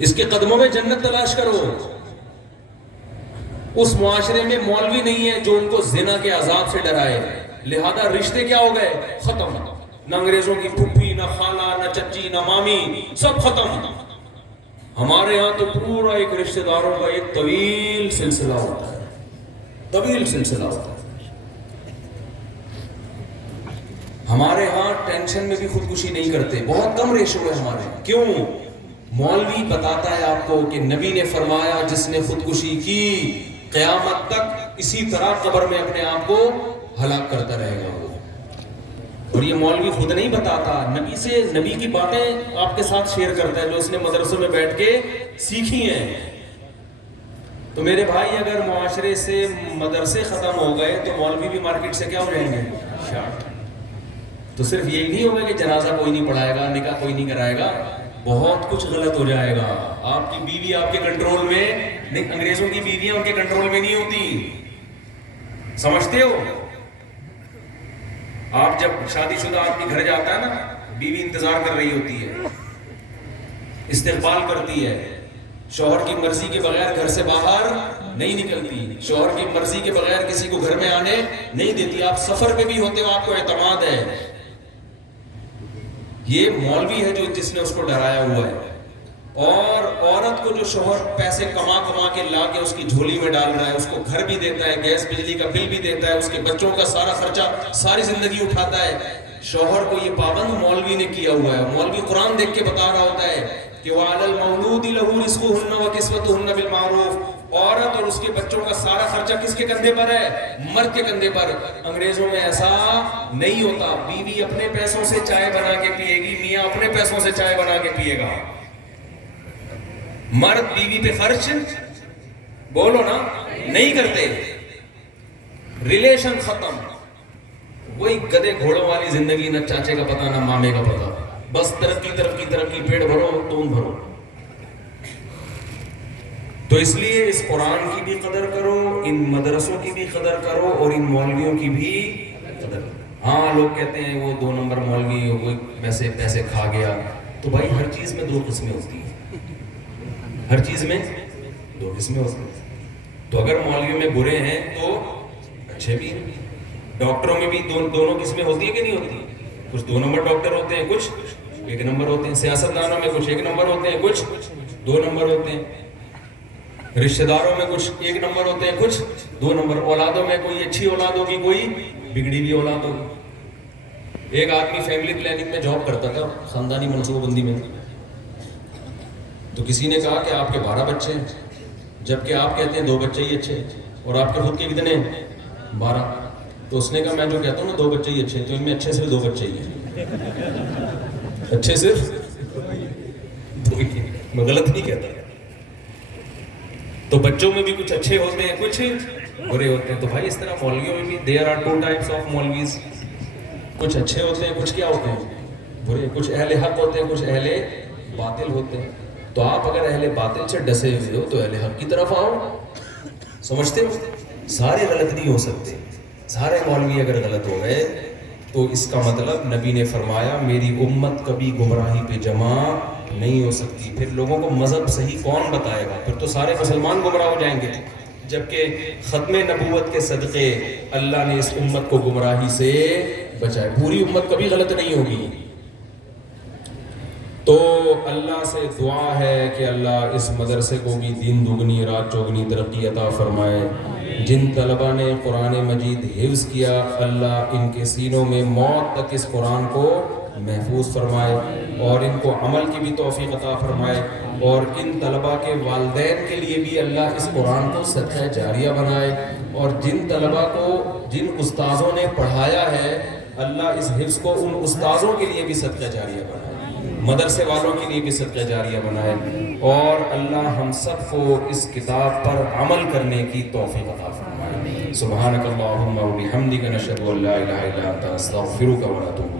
اس کے قدموں میں جنت تلاش کرو. اس معاشرے میں مولوی نہیں ہے جو ان کو زنا کے عذاب سے ڈرائے، لہذا رشتے کیا ہو گئے؟ ختم. نہ انگریزوں کی پھپھی، نہ خالہ، نہ چچی، نہ مامی، سب ختم. ہمارے ہاں تو پورا ایک رشتہ داروں کا ایک طویل سلسلہ ہوتا ہے، طویل سلسلہ ہوتا ہے. ہمارے ہاں ٹینشن میں بھی خودکشی نہیں کرتے، بہت کم ریشو ہے ہمارے. کیوں؟ مولوی بتاتا ہے آپ کو کہ نبی نے فرمایا جس نے خودکشی کی قیامت تک اسی طرح قبر میں اپنے آپ کو ہلاک کرتا رہے گا وہ. اور یہ مولوی خود نہیں بتاتا، نبی سے، نبی کی باتیں آپ کے ساتھ شیئر کرتا ہے جو اس نے مدرسوں میں بیٹھ کے سیکھی ہیں. تو میرے بھائی اگر معاشرے سے مدرسے ختم ہو گئے تو مولوی بھی مارکیٹ سے کیا ہو جائیں گے؟ شارٹ. تو صرف یہی نہیں ہوگا کہ جنازہ کوئی نہیں پڑھائے گا، نکاح کوئی نہیں کرائے گا، بہت کچھ غلط ہو جائے گا. آپ کی بیوی آپ کے کنٹرول میں نہیں، انگریزوں کی بیویاں ان کے کنٹرول میں نہیں ہوتی، سمجھتے ہو؟ آپ جب شادی شدہ آدمی گھر جاتا ہے نا، بیوی انتظار کر رہی ہوتی ہے، استقبال کرتی ہے، شوہر کی مرضی کے بغیر گھر سے باہر نہیں نکلتی، شوہر کی مرضی کے بغیر کسی کو گھر میں آنے نہیں دیتی. آپ سفر پہ بھی ہوتے ہو، آپ کو اعتماد ہے. یہ مولوی ہے جو جس نے اس کو ڈرایا ہوا ہے. اور عورت کو جو شوہر پیسے کما کما کے لا کے اس کی جھولی میں ڈال رہا ہے، اس کو گھر بھی دیتا ہے، گیس بجلی کا بل بھی دیتا ہے، اس کے بچوں کا سارا خرچہ ساری زندگی اٹھاتا ہے، شوہر کو یہ پابند مولوی نے کیا ہوا ہے. مولوی قرآن دیکھ کے بتا رہا ہوتا ہے کہ وَعَلَى الْمَوْلُودِ لَهُ رِزْقُهُنَّ وَكِسْوَتُهُنَّ بِالْمَعْرُوفِ. عورت اور اس کے بچوں کا سارا خرچہ کس کے کندھے پر ہے؟ مرد کے کندھے پر. انگریزوں میں ایسا نہیں ہوتا. بیوی اپنے پیسوں سے چائے بنا کے پیے گی، میاں اپنے پیسوں سے چائے بنا کے پیے گا. مرد بیوی پہ خرچ بولو نا نہیں کرتے. ریلیشن ختم. وہی گدے گھوڑوں والی زندگی، نہ چاچے کا پتہ نہ مامے کا پتہ، بس ترقی ترقی ترقی، پیڑ بھرو تون بھرو. تو اس لیے اس قرآن کی بھی قدر کرو، ان مدرسوں کی بھی قدر کرو، اور ان مولویوں کی بھی قدر. ہاں لوگ کہتے ہیں وہ 2 نمبر مولوی، وہ پیسے کھا گیا. تو بھائی ہر چیز میں 2 قسمیں ہوتی ہیں، ہر چیز میں 2 قسمیں ہوتی ہیں. تو اگر مولویوں میں برے ہیں تو اچھے بھی ہیں. ڈاکٹروں میں بھی دونوں قسمیں ہوتی ہیں کہ نہیں ہوتی؟ کچھ 2 نمبر ڈاکٹر ہوتے ہیں، کچھ 1 نمبر ہوتے ہیں. سیاستدانوں میں کچھ 1 نمبر ہوتے ہیں، کچھ 2 نمبر ہوتے ہیں. رشتہ داروں میں کچھ 1 نمبر ہوتے ہیں، کچھ 2 نمبر. اولادوں میں کوئی اچھی اولاد ہوگی، کوئی بگڑی ہوئی اولاد ہوگی. ایک آدمی فیملی پلاننگ میں جاب کرتا تھا، خاندانی منصوبہ بندی میں. تو کسی نے کہا کہ آپ کے 12 بچے ہیں، جبکہ آپ کہتے ہیں 2 بچے ہی اچھے ہیں، اور آپ کے خود کے کتنے ہیں؟ 12. تو اس نے کہا میں جو کہتا ہوں نا 2 بچے ہی اچھے ہیں، تو ان میں اچھے صرف 2 بچے ہی ہیں. اچھے صرف 2 ہی ہیں، میں غلط نہیں کہتا. تو بچوں میں بھی کچھ اچھے ہوتے ہیں، کچھ برے ہوتے ہیں. تو بھائی اس طرح مولویوں میں بھی there are 2 types of maulvis. کچھ اچھے ہوتے ہیں، کچھ کیا ہوتے ہیں؟ برے. کچھ اہل حق ہوتے ہیں، کچھ اہل باطل ہوتے ہیں. تو آپ اگر اہل باطل سے ڈسے ہوئے ہو تو اہل حق کی طرف آؤ. سمجھتے ہو؟ سارے غلط نہیں ہو سکتے. سارے مولوی اگر غلط ہو گئے تو اس کا مطلب نبی نے فرمایا میری امت کبھی گمراہی پہ جمع نہیں ہو سکتی. پھر لوگوں کو مذہب صحیح کون بتائے گا؟ پھر تو سارے مسلمان گمراہ ہو جائیں گے. جبکہ ختم نبوت کے صدقے اللہ نے اس امت کو گمراہی سے بچائے. پوری امت کبھی غلط نہیں ہوگی. تو اللہ سے دعا ہے کہ اللہ اس مدرسے کو بھی دین دگنی رات چوگنی ترقی عطا فرمائے. جن طلبہ نے قرآن مجید حفظ کیا اللہ ان کے سینوں میں موت تک اس قرآن کو محفوظ فرمائے، اور ان کو عمل کی بھی توفیق عطا فرمائے. اور ان طلبہ کے والدین کے لیے بھی اللہ اس قرآن کو صدقہ جاریہ بنائے. اور جن طلبہ کو جن استاذوں نے پڑھایا ہے اللہ اس حفظ کو ان استاذوں کے لیے بھی صدقہ جاریہ بنائے، مدرسے والوں کے لیے بھی صدقہ جاریہ بنائے. اور اللہ ہم سب کو اس کتاب پر عمل کرنے کی توفیق عطا فرمائے. سبحانک اللہم و بحمدک نشہد ان لا الہ الا انت نستغفرک و نتوب